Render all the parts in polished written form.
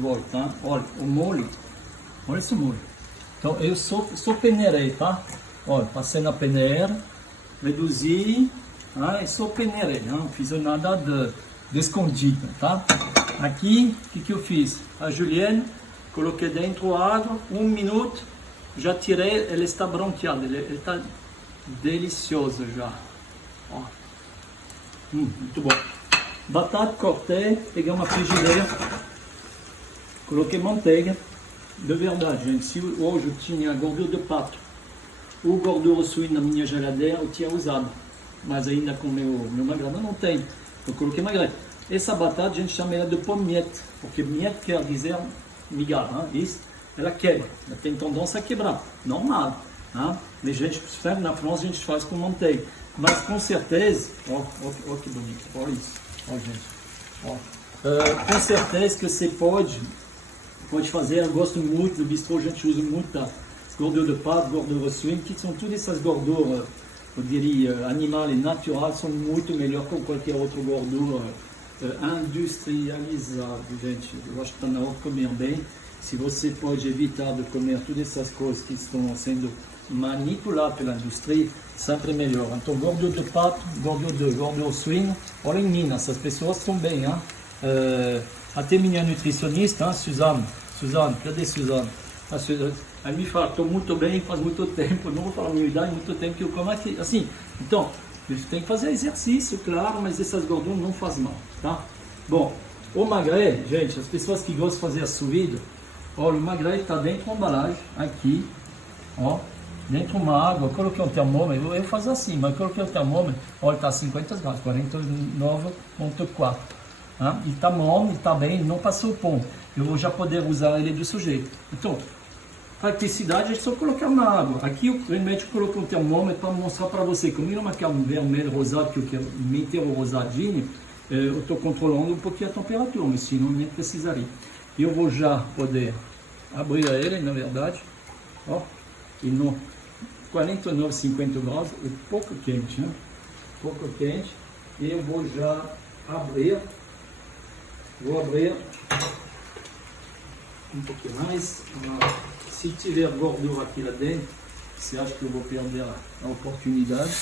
Volta, tá? Olha, o molho, olha esse molho. Então eu só peneirei, tá? Olha, passei na peneira, reduzi, tá? E só peneirei, não fiz nada de escondido, tá? Aqui, o que eu fiz? A julienne, coloquei dentro a água, 1 minuto, já tirei, ela está bronzeada, ela está deliciosa já. Ó. Muito bom. Batata, cortei, peguei uma frigideira, coloquei manteiga. De verdade, gente, se hoje eu tinha gordura de pato ou gordura suína na minha geladeira, eu tinha usado. Mas ainda com meu magrão não tem. Eu coloquei magrão. Essa batata a gente chama ela de pomiette, porque miette quer dizer migalha, isso? Ela quebra, ela tem tendência a quebrar, normal. Né? Mas a gente, na França a gente faz com manteiga. Mas com certeza, ó que bonito, olha isso, ó gente. Ó. Com certeza que você pode fazer, eu gosto muito do bistrô, a gente usa muito as gorduras de pato, gordura suína, que são todas essas gorduras, eu diria, animais e naturais, são muito melhores que qualquer outra gordura industrializada, gente. Eu acho que está na hora de comer bem. Se você pode evitar de comer todas essas coisas que estão sendo manipuladas pela indústria, sempre melhor. Então, gordura de pato, gordura suína, olha em Minas, as pessoas estão bem, hein? Até minha nutricionista, hein, Suzane, cadê Suzane? Ela me fala, estou muito bem, faz muito tempo, não vou falar a minha idade, muito tempo que eu como assim. Então, tem que fazer exercício, claro, mas essas gorduras não fazem mal, tá? Bom, o magret, gente, as pessoas que gostam de fazer a sous-vide, olha, o magret está dentro da embalagem, aqui, ó, dentro de uma água, eu coloquei um termômetro, eu faço assim, mas eu coloquei o termômetro, olha, está a 50 graus, 49,4. E está morno, está bem, não passou o ponto. Eu vou já poder usar ele do sujeito. Então, praticidade é só colocar na água. Aqui eu realmente coloquei um termômetro para mostrar para você. Como eu não quero um vermelho rosado, que eu quero meter o rosadinho, eu estou controlando um pouquinho a temperatura, mas senão nem precisaria. Eu vou já poder abrir ele, na verdade, ó, e no 49, 50 graus, é pouco quente, né? Pouco quente. E eu vou já abrir. Vou abrir um pouquinho mais. Se tiver gordura aqui lá dentro, você acha que eu vou perder a oportunidade,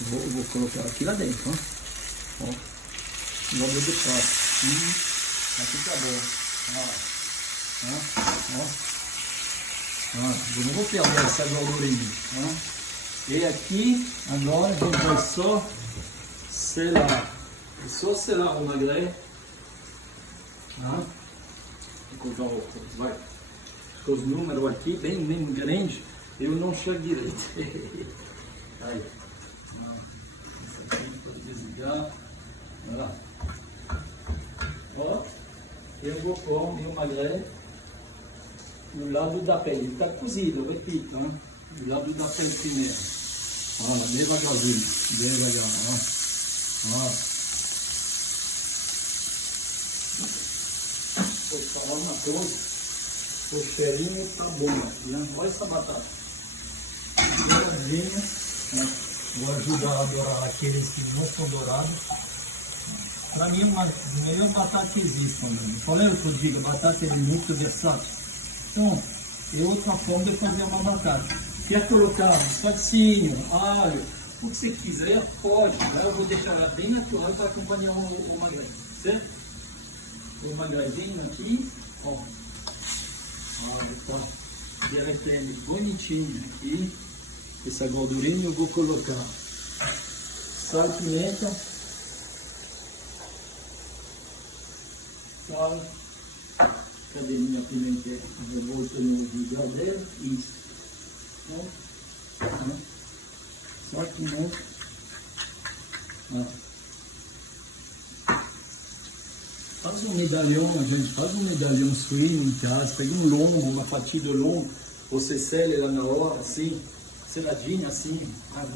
eu vou colocar aqui lá dentro. Ó. Gordura de prato. Aqui tá bom. Eu não vou perder essa gordura aí. E aqui, agora, eu vou só selar. Só selar o magret. Vai. Os números aqui, bem grande, eu não chego direito. Aí. Essa aqui pode desligar. Olha lá. Ó, eu vou pôr meu magret no lado da pele. Ele está cozido, eu repito, hein? Do lado da pele primeiro. Olha, devagarzinho, devagar, ó. Vou falar uma coisa. O cheirinho tá bom aqui, né? Olha essa batata. Douradinha, né? Vou ajudar a dourar aqueles que não estão dourados. Para mim, uma das melhores batatas que existem. Né? Falei outro dia, a batata é muito versátil. Então, é outra forma de fazer uma batata. Quer colocar salsinha, alho, o que você quiser, pode. Né? Eu vou deixar ela bem natural para acompanhar o magret, certo? O magretinho aqui, ó. Olha, tá derretendo bonitinho aqui. Essa gordurinha eu vou colocar sal, pimenta, sal. Cadê minha pimenta? Eu vou botar no lugar dela. Isso. Sal, pimenta. Faz um medalhão, gente, faz um medalhão suíno em casa, pega um lombo, uma fatia de lombo, você sela ela na hora, assim, seladinha, assim,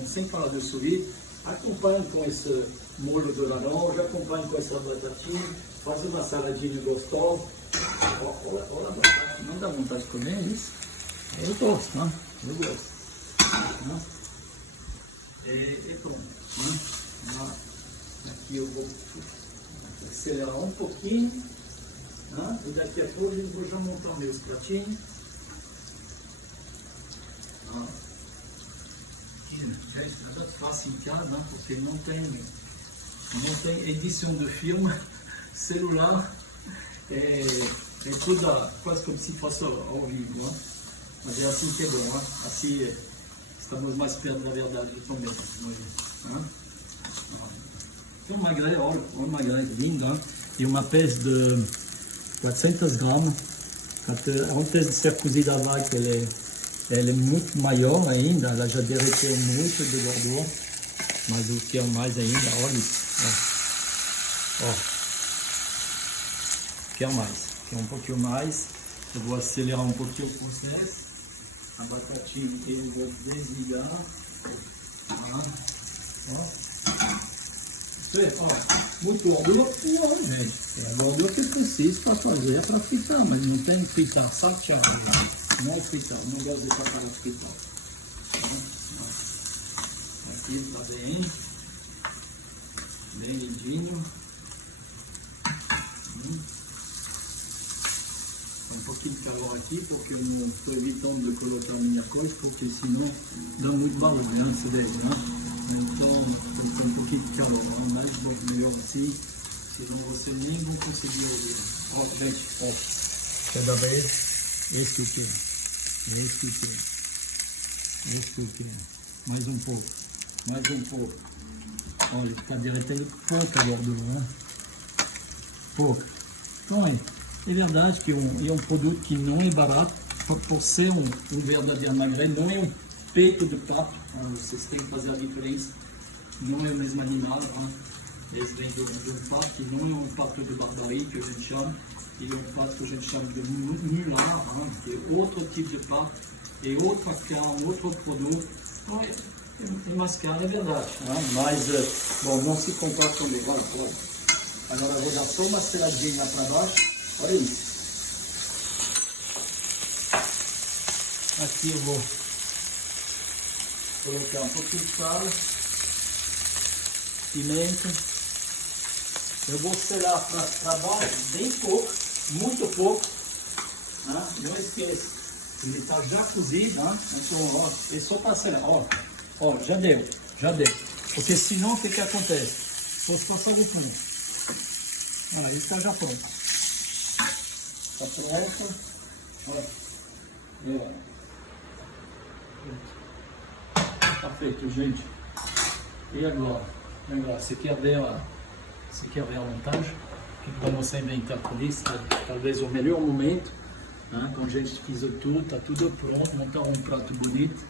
sem falar do suíno, acompanha com esse molho de laranja, acompanha com essa batatinha, faz uma saladinha gostosa. Olha a batata, não dá vontade de comer isso? Eu gosto, né? Eu gosto. Né? É bom, né? Aqui eu vou acelerar um pouquinho. E daqui a pouco eu vou já montar meus pratinhos. Gente, nada fácil em casa, porque não tem edição de filme, celular, é tudo quase como se fosse ao vivo. Mas é assim que é bom, assim estamos mais perto da verdade também. Tem uma grelha, olha uma grelha linda, e uma peça de 400 gramas. Antes de ser cozida a vaca, ela é muito maior ainda, ela já derreteu muito de gordura, mas eu quero mais ainda, olha isso. Quero um pouquinho mais, eu vou acelerar um pouquinho o processo, a batatinha eu vou desligar, muito gordura, gente, é a gordura que eu preciso para fazer, para fritar, mas não tem que fritar salteado, não é fritar, não gosto de deixar para fritar. Aqui está bem lindinho. Um pouquinho de calor aqui, porque eu não estou evitando de colocar minha coisa, porque senão dá muito barulho, você vê, Então, um pouquinho de calor, mas bom, melhor assim, senão você nem vão conseguir ouvir. Gente, cada vez escutando, mais um pouco. Olha, está derretendo pouca gordura, pouca. Então é verdade que é um produto que não é barato, por ser um verdadeiro magret, não é um peito de pato, vocês têm que fazer a diferença, não é o mesmo animal, eles vêm de um pato que não é um pato de barbarie que a gente chama, ele é um pato que a gente chama de mular, que é outro tipo de pato, é outra carne, outro produto, então é mais caro, é verdade, mas bom, não se compara comigo, olha. Agora eu vou dar só uma seladinha para baixo. Olha isso. Aqui eu vou colocar um pouquinho de sal, pimenta. Eu vou selar para baixo bem pouco, muito pouco. Não esqueça, ele está já cozido. Então, é só para selar. Já deu. Porque senão o que acontece? Posso passar de fundo. Olha, ele está já pronto. Está pronto. Olha. Está feito, gente. E agora? Você quer ver a montagem? Para você inventar por isso, talvez o melhor momento, quando a gente fizer tudo, está tudo pronto, montar um prato bonito.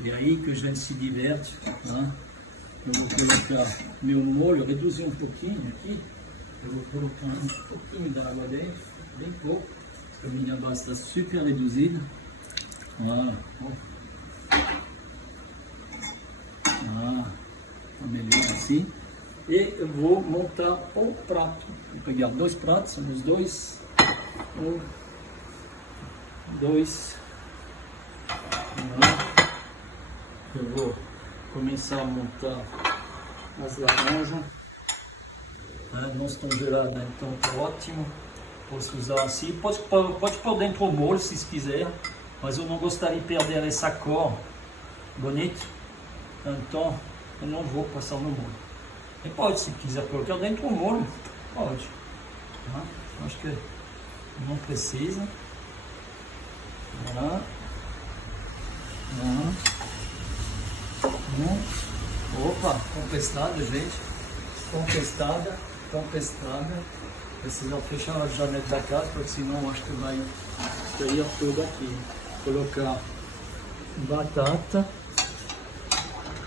E aí que a gente se diverte. Eu vou colocar meu molho, reduzir um pouquinho aqui. Eu vou colocar um pouquinho d'água dentro, bem pouco, porque a minha base está super reduzida. Está melhor assim. E eu vou montar o prato. Vou pegar 2 pratos, são os dois. 1, 2. Eu vou começar a montar as laranjas. Não estão geladas, então está ótimo. Posso usar assim. Pode pôr dentro do molho se quiser, mas eu não gostaria de perder essa cor bonita. Então eu não vou passar no molho. E pode, se quiser colocar dentro do molho, pode. Acho que não precisa. Opa, tempestade, gente. Tempestada. Precisa fechar a janela da casa, porque senão acho que vai sair tudo aqui. Colocar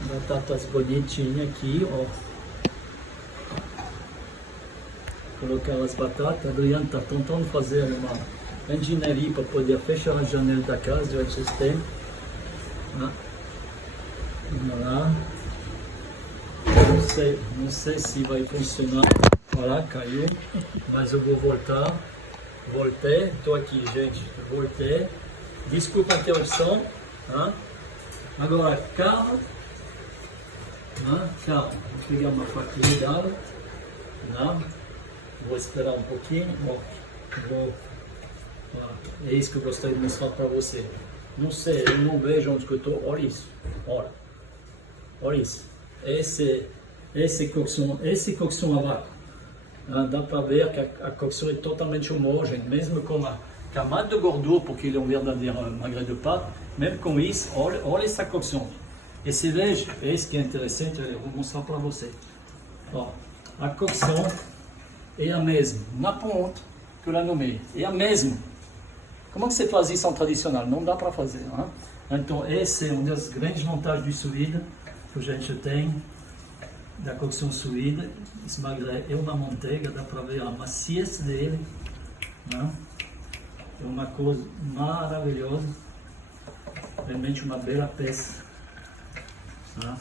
batatas bonitinhas aqui, Colocar as batatas. Adriano está tentando fazer uma engenharia para poder fechar a janela da casa durante esse tempo. Vamos lá. Não sei se vai funcionar. Olha lá, caiu. Mas eu vou voltar. Voltei. Estou aqui, gente. Voltei. Desculpa a interrupção. Agora, calma. Calma. Vou pegar uma faquinha d'água. Vou esperar um pouquinho. É isso que eu gostaria de mostrar para você. Não sei, eu não vejo onde que eu estou. Olha isso. Olha isso. Esse cocção a vácuo. Dá para ver que a cocção é totalmente homogênea, mesmo com a camada de gordura, porque ele é um verdadeiro magret de pâte. Mesmo com isso, olha essa cocção. E se veja, é isso que é interessante, eu vou mostrar para você. Ó, a cocção é a mesma, na ponta que eu la nommei. É a mesma. Como é que você faz isso em tradicional? Não dá para fazer. Hein? Então, essa é uma das grandes vantagens do suíde que a gente tem, da cocção suíde. Esse magret é uma manteiga, dá para ver a maciez dele. Hein? É uma coisa maravilhosa. Realmente uma bela peça. Hein?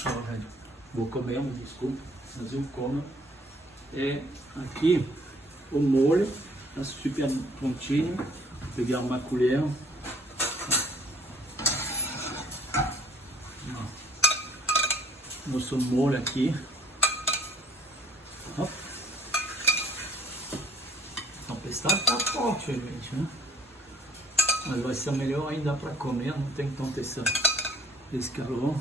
Então, gente, vou comer, desculpa, mas eu como. E aqui o molho está super prontinho. Vou pegar uma colher. Nosso molho aqui. Ó. A tempestade está forte, gente, né? Mas vai ser melhor ainda para comer, não tem tanto esse calor.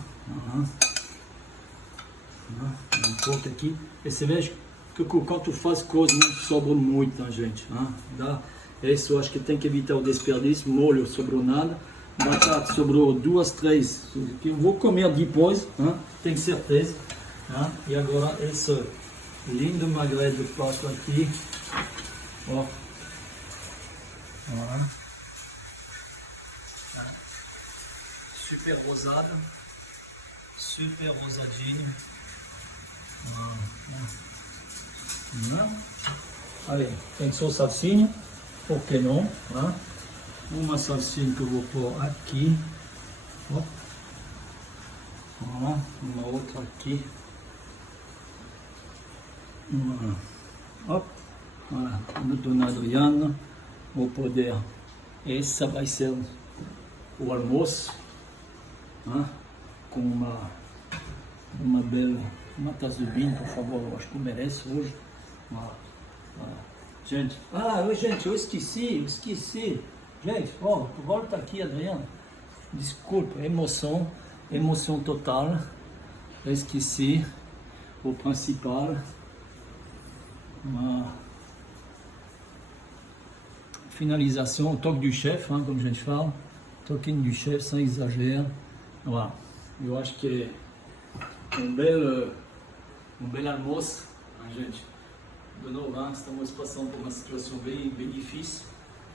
Um pouco aqui. E você veja que quando tu faz coisa não sobra muito, né, gente? Isso eu acho que tem que evitar o desperdício. Molho sobrou nada. Batata sobrou 2, 3. Que eu vou comer depois, tenho certeza. E agora esse lindo magret de pâte aqui. Ó. Super rosado. Super rosadinho. Aí, tem só salsinha, por que não? Uma salsinha que eu vou pôr aqui. Ó. Uma outra aqui. No Dona Adriana, vou poder. Essa vai ser o almoço. Com uma bela taça de vinho, por favor, eu acho que eu mereço hoje. Gente, eu esqueci. Gente, volta aqui, Adriano. Desculpa, emoção total. Eu esqueci o principal. Uma finalização, o toque do chefe, como a gente fala. Toquinho do chefe, sem exagero. Voilà. Eu acho que é um belo almoço, gente. De novo, estamos passando por uma situação bem difícil,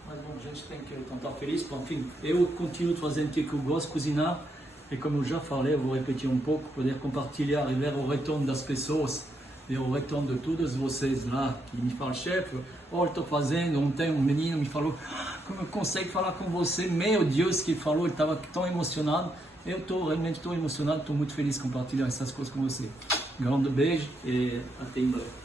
mas bom, a gente tem que tentar feliz. Enfim, eu continuo fazendo o que eu gosto de cozinhar, e como eu já falei, eu vou repetir um pouco, poder compartilhar e ver o retorno das pessoas, e o retorno de todos vocês lá, que me falam, chefe, eu estou fazendo, ontem um menino me falou, como eu consigo falar com você, meu Deus, que falou, ele estava tão emocionado. Eu realmente estou emocionado, estou muito feliz de compartilhar essas coisas com você. Grande beijo e até em breve.